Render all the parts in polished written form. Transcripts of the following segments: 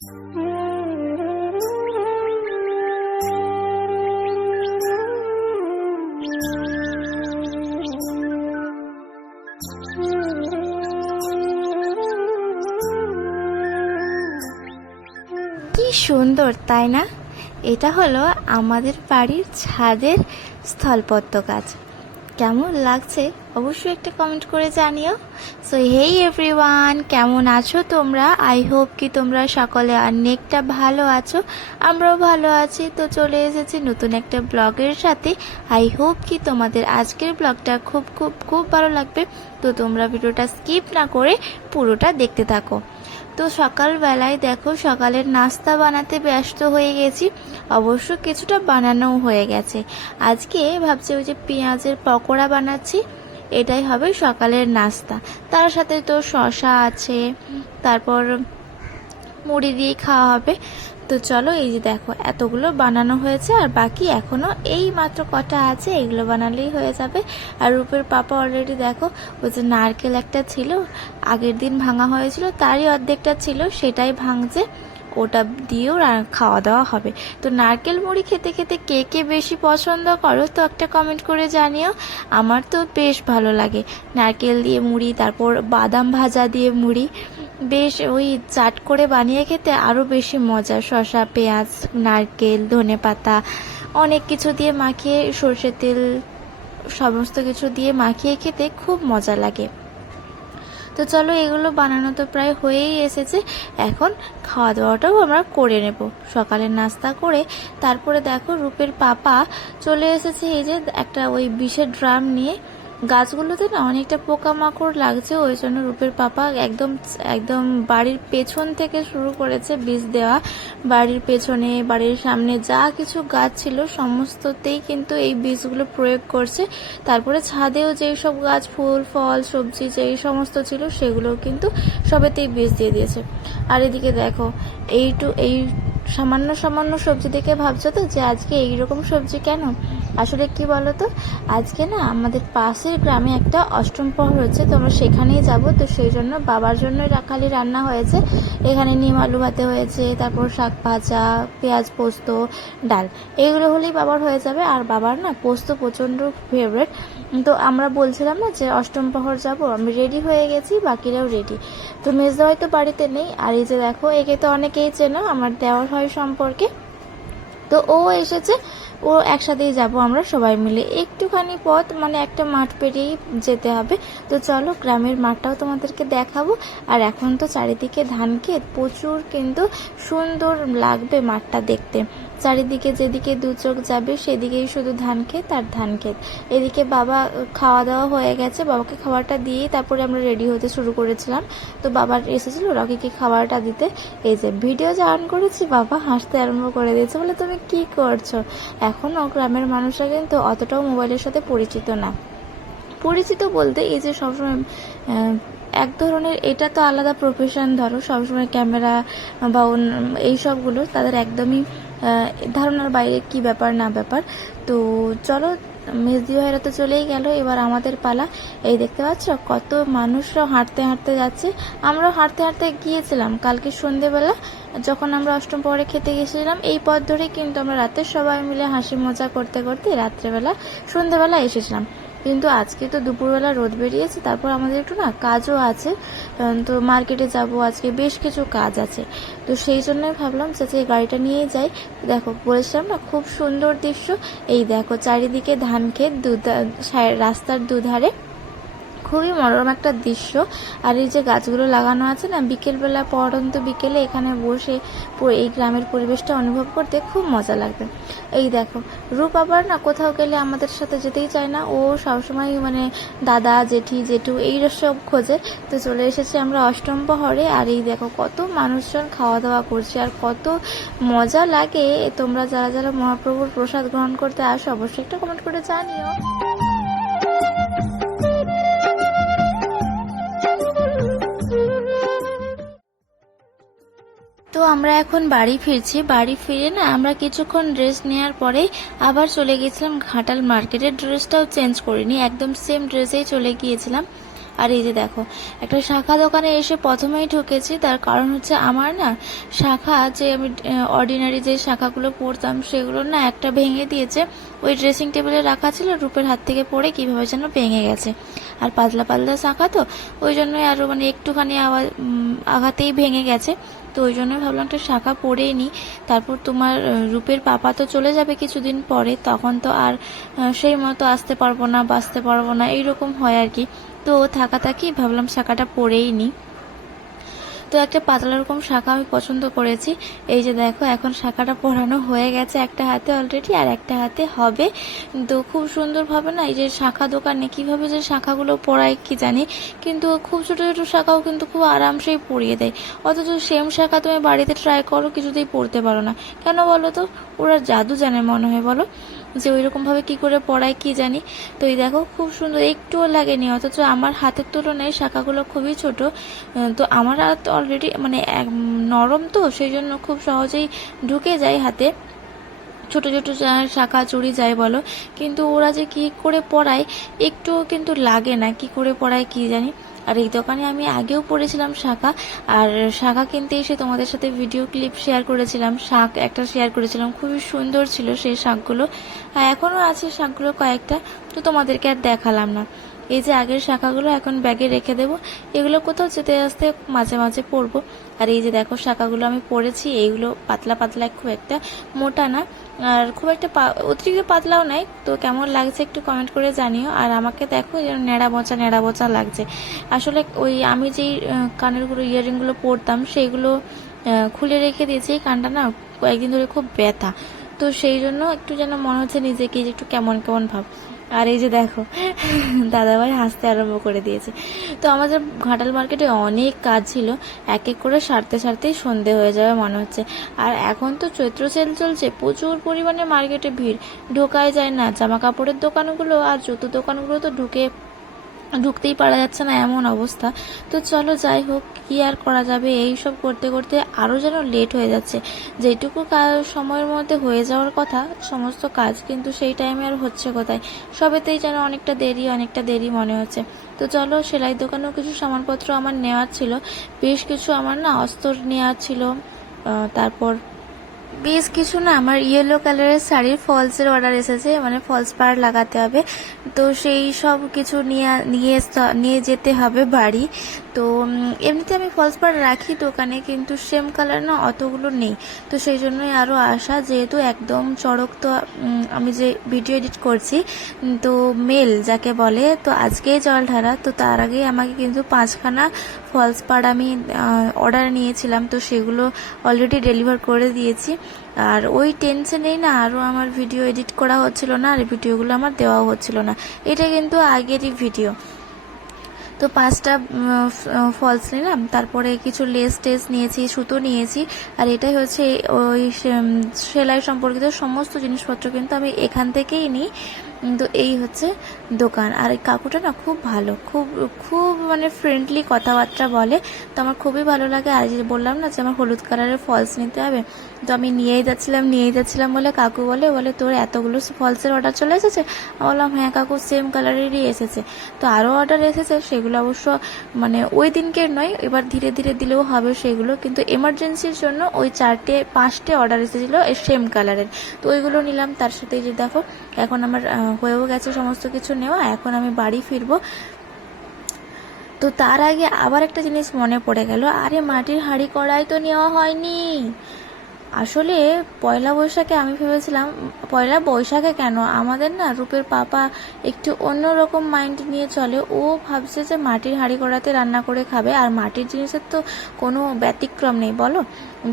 কি সুন্দর তাই না? এটা হলো আমাদের বাড়ির ছাদের স্থলপদ্ম গাছ। কেমন লাগছে অবশ্যই একটা কমেন্ট করে জানিও। সো হেই এভরিওয়ান, কেমন আছো তোমরা? আই হোপ কি তোমরা সকলে অনেকটা ভালো আছো, আমরাও ভালো আছি। তো চলে এসেছি নতুন একটা ব্লগের সাথে। আই হোপ কি তোমাদের আজকের ব্লগটা খুব খুব খুব ভালো লাগবে। তো তোমরা ভিডিওটা স্কিপ না করে পুরোটা দেখতে থাকো। তো সকালবেলায় দেখো সকালের নাস্তা বানাতে ব্যস্ত হয়ে গেছি, অবশ্য কিছুটা বানানোও হয়ে গেছে। আজকে ভাবছি ওই যে পেঁয়াজের পকোড়া বানাচ্ছি, এটাই হবে সকালের নাস্তা। তার সাথে তো শসা আছে, তারপর মুড়ি দিয়ে খাওয়া হবে। তো চলো, এই যে দেখো এতগুলো বানানো হয়েছে আর বাকি এখনো এই মাত্র কটা আছে, এগুলো বানালেই হয়ে যাবে। আর রূপের পাপা অলরেডি দেখো ওই যে নারকেল একটা ছিল আগের দিন ভাঙা হয়েছিল, তারই অর্ধেকটা ছিল, সেটাই ভাঙছে, ওটা দিয়েও খাওয়া দাওয়া হবে। তো নারকেল মুড়ি খেতে খেতে কে কে বেশি পছন্দ করো তো একটা কমেন্ট করে জানিও। আমার তো বেশ ভালো লাগে নারকেল দিয়ে মুড়ি, তারপর বাদাম ভাজা দিয়ে মুড়ি, বেশ ওই চাট করে বানিয়ে খেতে আরও বেশি মজা। শসা, পেঁয়াজ, নারকেল, ধনেপাতা অনেক কিছু দিয়ে মাখিয়ে, সর্ষের তেল সমস্ত কিছু দিয়ে মাখিয়ে খেতে খুব মজা লাগে। তো চলো, এগুলো বানানো তো প্রায় হয়েই এসেছে, এখন খাওয়া দাওয়াটাও আমরা করে নেব। সকালের নাস্তা করে তারপরে দেখো রূপের পাপা চলে এসেছে এই যে একটা ওই বিষের ড্রাম নিয়ে। গাছগুলোতে না অনেকটা পোকামাকড় লাগছে, ওই জন্য রূপের পাপা একদম একদম বাড়ির পেছন থেকে শুরু করেছে বীজ দেওয়া। বাড়ির পেছনে, বাড়ির সামনে যা কিছু গাছ ছিল সমস্ততেই কিন্তু এই বীজগুলো প্রয়োগ করছে। তারপরে ছাদেও যেই সব গাছ, ফুল ফল সবজি যেই সমস্ত ছিল সেগুলোও কিন্তু সবেতেই বীজ দিয়ে দিয়েছে। আর এদিকে দেখো এই সামান্য সামান্য সবজি দেখে ভাবছো তো যে আজকে এইরকম সবজি কেন? আসলে কি বলতো, আজকে না আমাদের পাশের গ্রামে একটা অষ্টম প্রহর হচ্ছে, তো আমরা সেখানেই যাব। তো সেই জন্য বাবার জন্য খালি রান্না হয়েছে। এখানে নিম আলু ভাতে হয়েছে, তারপর শাক ভাজা, পেঁয়াজ পোস্ত, ডাল, এইগুলো হলেই বাবার হয়ে যাবে। আর বাবার না পোস্ত প্রচণ্ড ফেভারেট। তো আমরা বলছিলাম না যে অষ্টম প্রহর যাব, আমি রেডি হয়ে গেছি, বাকিরাও রেডি। তো মেজদা হয়তো বাড়িতে নেই। আর এই যে দেখো, একে তো অনেকেই চেনো, আমার দেওয়ার হয় সম্পর্কে। তো ও এসেছে, ও একসাথেই যাব আমরা সবাই মিলে। একটুখানি পথ, মানে একটা মাঠ পেরিয়েই যেতে হবে। তো চলো, গ্রামের মাঠটাও তোমাদেরকে দেখাবো। আর এখন তো চারিদিকে ধান ক্ষেত, প্রচুর কিন্তু সুন্দর লাগবে মাঠটা দেখতে। চারিদিকে যেদিকে দু চোখ যাবে সেদিকেই শুধু ধান ক্ষেত আর ধান ক্ষেত। এদিকে বাবা খাওয়া দাওয়া হয়ে গেছে, বাবাকে খাবারটা দিয়েই তারপরে আমরা রেডি হতে শুরু করেছিলাম। তো বাবার এসেছিল রকিকে খাবারটা দিতে। এই যে ভিডিও যে অন করেছি, বাবা হাসতে আরম্ভ করে দিয়েছে, বলে তুমি কি করছো? এখনও গ্রামের মানুষরা কিন্তু অতটাও মোবাইলের সাথে পরিচিত না। পরিচিত বলতে এই যে সবসময় এক ধরনের, এটা তো আলাদা প্রফেশন, ধরো সবসময় ক্যামেরা বা এই সবগুলো তাদের একদমই ধারণার বাইরে, কি ব্যাপার না ব্যাপার। তো চলো, মেজদি ভাইরা তো চলেই গেল, এবার আমাদের পালা। এই দেখতে পাচ্ছ কত মানুষরা হাঁটতে হাঁটতে যাচ্ছে। আমরাও হাঁটতে হাঁটতে গিয়েছিলাম কালকে সন্ধেবেলা, যখন আমরা অষ্টম প্রহরে খেতে গেছিলাম। এই পথ ধরে কিন্তু আমরা রাতে সবাই মিলে হাসি মজা করতে করতে রাত্রেবেলা সন্ধেবেলা এসেছিলাম। কিন্তু আজকে তো দুপুরবেলা রোদ বেরিয়েছে, তারপর আমাদের একটু না কাজও আছে, তো মার্কেটে যাব আজকে, বেশ কিছু কাজ আছে। তো সেই জন্যই ভাবলাম যে গাড়িটা নিয়ে যাই। দেখো বলেছিলাম না খুব সুন্দর দৃশ্য। এই দেখো চারিদিকে ধান ক্ষেত, রাস্তার দুধারে খুবই মনোরম একটা দৃশ্য। আর এই যে গাছগুলো লাগানো আছে না, বিকেলবেলা, পড়ন্ত বিকেলে এখানে বসে এই গ্রামের পরিবেশটা অনুভব করতে খুব মজা লাগবে। এই দেখো রূপ আবার না কোথাও গেলে আমাদের সাথে যেতেই চায় না, ও সবসময় মানে দাদা জেঠি জেঠু এই সব খোঁজে। তো চলে এসেছি আমরা অষ্টম প্রহরে। আর এই দেখো কত মানুষজন খাওয়া দাওয়া করছে, আর কত মজা লাগে। তোমরা যারা যারা মহাপ্রভুর প্রসাদ গ্রহণ করতে আসো অবশ্যই একটা কমেন্ট করে জানিও। তো আমরা এখন বাড়ি ফিরছি। বাড়ি ফিরে না আমরা কিছুক্ষণ রেস্ট নেওয়ার পরে আবার চলে গেছিলাম ঘাটাল মার্কেটের। ড্রেসটাও চেঞ্জ করিনি, একদম সেম ড্রেসেই চলে গিয়েছিলাম। আর এই যে দেখো একটা শাখা দোকানে এসে প্রথমেই ঢুকেছি, তার কারণ হচ্ছে আমার না শাখা যে আমি অর্ডিনারি যে শাখাগুলো পরতাম সেগুলো না একটা ভেঙে দিয়েছে, ওই ড্রেসিং টেবিলে রাখা ছিল, রূপের হাত থেকে পড়ে কিভাবে যেন ভেঙে গেছে। আর পাতলা পাতলা শাখা তো ওই জন্যই আরও মানে একটুখানি আঘাতেই ভেঙে গেছে। তো ওই জন্য ভাবলাম একটা শাখা পরেই নিই। তারপর তোমার রূপের পাপা তো চলে যাবে কিছুদিন পরে, তখন তো আর সেই মতো আসতে পারবো না, বাঁচতে পারবো না, এইরকম হয় আর কি। তো থাকা থাকি ভাবলাম শাখাটা পরেই নিই। তো একটা পাতলা রকম শাখা আমি পছন্দ করেছি। এই যে দেখো এখন শাখাটা পরানো হয়ে গেছে একটা হাতে অলরেডি, আর একটা হাতে হবে। তো খুব সুন্দরভাবে না এই যে শাখা দোকানে কিভাবে যে শাখাগুলো পরায় কি জানি, কিন্তু খুব ছোট ছোট শাখাও কিন্তু খুব আরামসেই পরিয়ে দেয়। অথচ সেম শাখা তুমি বাড়িতে ট্রাই করো, কিছুতেই পরতে পারো না। কেন বলো তো? ওরা জাদু জানে মনে হয়, বলো যে ওইরকম ভাবে কি করে পড়ায় কি জানি। তো এই দেখো খুব সুন্দর, একটুও লাগেনি, অথচ আমার হাতের তুলনায় শাখাগুলো খুবই ছোট। তো আমার হাত অলরেডি মানে নরম, তো সেই জন্য খুব সহজেই ঢুকে যায় হাতে, ছোট ছোট শাখা চুড়ি যাই বলো। কিন্তু ওরা যে কি করে পড়ায় একটুও কিন্তু লাগে না, কি করে পড়ায় কি জানি। আর এই দোকানে আমি আগেও পড়েছিলাম শাখা, আর শাখা কিনতে এসে তোমাদের সাথে ভিডিও ক্লিপ শেয়ার করেছিলাম, শাক একটা শেয়ার করেছিলাম, খুবই সুন্দর ছিল সেই শাকগুলো। আর এখনও আছে শাকগুলো কয়েকটা, তো তোমাদেরকে আর দেখালাম না। এই যে আগের শাখাগুলো এখন ব্যাগে রেখে দেবো, এগুলো কোথাও যেতে আসতে মাঝে মাঝে পরবো। আর এই যে দেখো শাখাগুলো আমি পরেছি, এইগুলো পাতলা পাতলা, খুব একটা মোটা না, আর খুব একটা অতিরিক্ত পাতলাও নাই। তো কেমন লাগছে একটু কমেন্ট করে জানিও। আর আমাকে দেখো যেন ন্যাড়া বোঁচা লাগছে। আসলে ওই আমি যেই কানেরগুলো ইয়াররিংগুলো পরতাম সেইগুলো খুলে রেখে দিয়েছি, এই কানটা না কয়েকদিন ধরে খুব ব্যথা, তো সেই জন্য একটু যেন মনে হচ্ছে নিজেকে যে একটু কেমন কেমন ভাব। আর এই যে দেখো দাদাভাই হাসতে আরম্ভ করে দিয়েছে। তো আমাদের ঘাটাল মার্কেটে অনেক কাজ ছিল, এক এক করে সারতেই সন্ধে হয়ে যাবে মনে হচ্ছে। আর এখন তো চৈত্র সেল চলছে, প্রচুর পরিমাণে মার্কেটে ভিড়, ঢোকাই যায় না। জামা কাপড়ের দোকানগুলো আর জুতো দোকানগুলো তো ঢুকতেই পারা যাচ্ছে না, এমন অবস্থা। তো চলো যাই হোক, কি আর করা যাবে, এই সব করতে করতে আরও যেন লেট হয়ে যাচ্ছে। যেটুকু সময়ের মধ্যে হয়ে যাওয়ার কথা সমস্ত কাজ, কিন্তু সেই টাইমে আর হচ্ছে কোথায়, সবেতেই যেন অনেকটা দেরি মনে হচ্ছে। তো চলো, সেলাই দোকানেও কিছু সামানপত্র আমার নেওয়ার ছিল, বেশ কিছু আমার না অস্তর নেওয়ার ছিল। তারপর বেশ কিছু না আমার ইয়েলো কালারের শাড়ির ফলসের অর্ডার এসেছে, মানে ফলস পাড় লাগাতে হবে। তো সেই সব কিছু নিয়ে যেতে হবে বাড়ি। তো এমনিতে আমি ফলস পাড় রাখি দোকানে, কিন্তু সেম কালার না অতগুলো নেই। তো সেই জন্যই আরও আসা, যেহেতু একদম চড়ক। তো আমি যে ভিডিও এডিট করছি, তো মেল যাকে বলে, তো আজকেই জল ঢালা, তো তার আগে আমাকে কিন্তু 5খানা ফলস পাড় আমি অর্ডার নিয়েছিলাম, তো সেগুলো অলরেডি ডেলিভার করে দিয়েছি। আর ওই টেনশনেই না আরও আমার ভিডিও এডিট করা হচ্ছিল না, আর ভিডিওগুলো আমার দেওয়াও হচ্ছিল না। এটা কিন্তু আগেরই ভিডিও। তো 5টা ফলস নিলাম, তারপরে কিছু টেস নিয়েছি, সুতো নিয়েছি। আর এটাই হচ্ছে ওই সেলাই সম্পর্কিত সমস্ত জিনিসপত্র কিন্তু আমি এখান থেকেই নিই। তো এই হচ্ছে দোকান। আর এই কাকুটা না খুব ভালো, খুব খুব মানে ফ্রেন্ডলি কথাবার্তা বলে, তো আমার খুবই ভালো লাগে। আর যে বললাম না যে আমার হলুদ কালারের ফলস নিতে হবে, তো আমি নিয়েই যাচ্ছিলাম বলে কাকু বলে তোর এতগুলো ফলসের অর্ডার চলে এসেছে। আমি বললাম হ্যাঁ কাকু, সেম কালারেরই এসেছে। তো আরও অর্ডার এসেছে, সেগুলো অবশ্য মানে ওই দিনকে নয়, এবার ধীরে ধীরে দিলেও হবে সেগুলো, কিন্তু এমার্জেন্সির জন্য ওই 5টে অর্ডার এসেছিলো সেম কালারের, তো ওইগুলো নিলাম। তার সাথে যে দেখো এখন আমার হয়েও গেছে সমস্ত কিছু নেওয়া, এখন আমি বাড়ি ফিরবো। তো তার আগে আবার একটা জিনিস মনে পড়ে গেল, আরে মাটির হাঁড়ি কড়াই তো নেওয়া হয়নি। আসলে পয়লা বৈশাখে আমি ভেবেছিলাম, পয়লা বৈশাখে কেন, আমাদের না রূপের পাপা একটু অন্যরকম মাইন্ড নিয়ে চলে, ও ভাবছে যে মাটির হাঁড়ি কড়াতে রান্না করে খাবে, আর মাটির জিনিসের তো কোনো ব্যতিক্রম নেই বলো।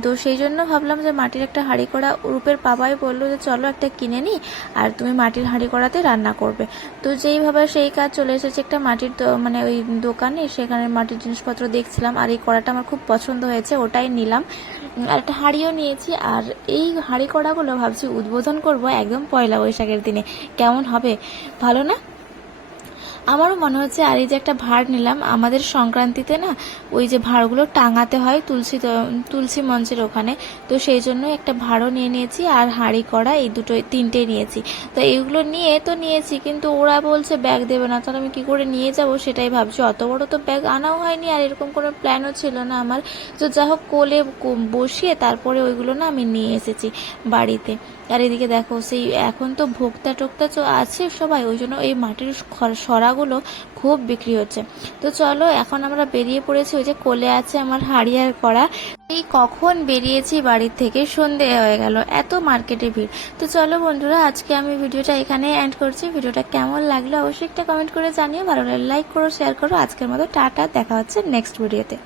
তো সেই জন্য ভাবলাম যে মাটির একটা হাঁড়ি কড়া, রূপের পাপাই বললো যে চলো একটা কিনে নিই, আর তুমি মাটির হাঁড়ি কড়াতে রান্না করবে। তো যেইভাবে সেই কাজ চলে এসেছে একটা মাটির মানে ওই দোকানে, সেখানে মাটির জিনিসপত্র দেখছিলাম, আর এই কড়াটা আমার খুব পছন্দ হয়েছে, ওটাই নিলাম। আর একটা হাঁড়িও নিয়েছি। আর এই হাঁড়ি কড়াগুলো ভাবছি উদ্বোধন করব একদম পয়লা বৈশাখের দিনে, কেমন হবে, ভালো না? আমারও মনে হচ্ছে। আর এই যে একটা ভাঁড় নিলাম, আমাদের সংক্রান্তিতে না ওই যে ভাঁড়গুলো টাঙাতে হয় তুলসী মঞ্চের ওখানে, তো সেই জন্য একটা ভাঁড়ও নিয়ে নিয়েছি আর হাঁড়ি কড়া এই তিনটেই নিয়েছি। তো এইগুলো নিয়েছি, কিন্তু ওরা বলছে ব্যাগ দেবে না, তাহলে আমি কি করে নিয়ে যাব সেটাই ভাবছি। অত বড় তো ব্যাগ আনাও হয়নি আর এরকম কোনো প্ল্যানও ছিল না আমার। তো যা হোক কোলে বসিয়ে তারপরে ওইগুলো না আমি নিয়ে এসেছি বাড়িতে। আর এদিকে দেখো সেই এখন তো ভোক্তা টোক্তা আছে সবাই, ওই জন্য এই মাটির সরাগুলো খুব বিক্রি হচ্ছে। তো চলো এখন আমরা বেরিয়ে পড়েছি। ওই যে কোলে আছে আমার হাঁড়ি আর কড়া। এই কখন বেরিয়েছি বাড়ির থেকে, সন্ধে হয়ে গেল, এত মার্কেটে ভিড়। তো চলো বন্ধুরা, আজকে আমি ভিডিওটা এখানেই এন্ড করছি। ভিডিওটা কেমন লাগলো অবশ্যই একটা কমেন্ট করে জানিও, ভালো লাগলে লাইক করো, শেয়ার করো। আজকের মতো টাটা, দেখা হচ্ছে নেক্সট ভিডিওতে।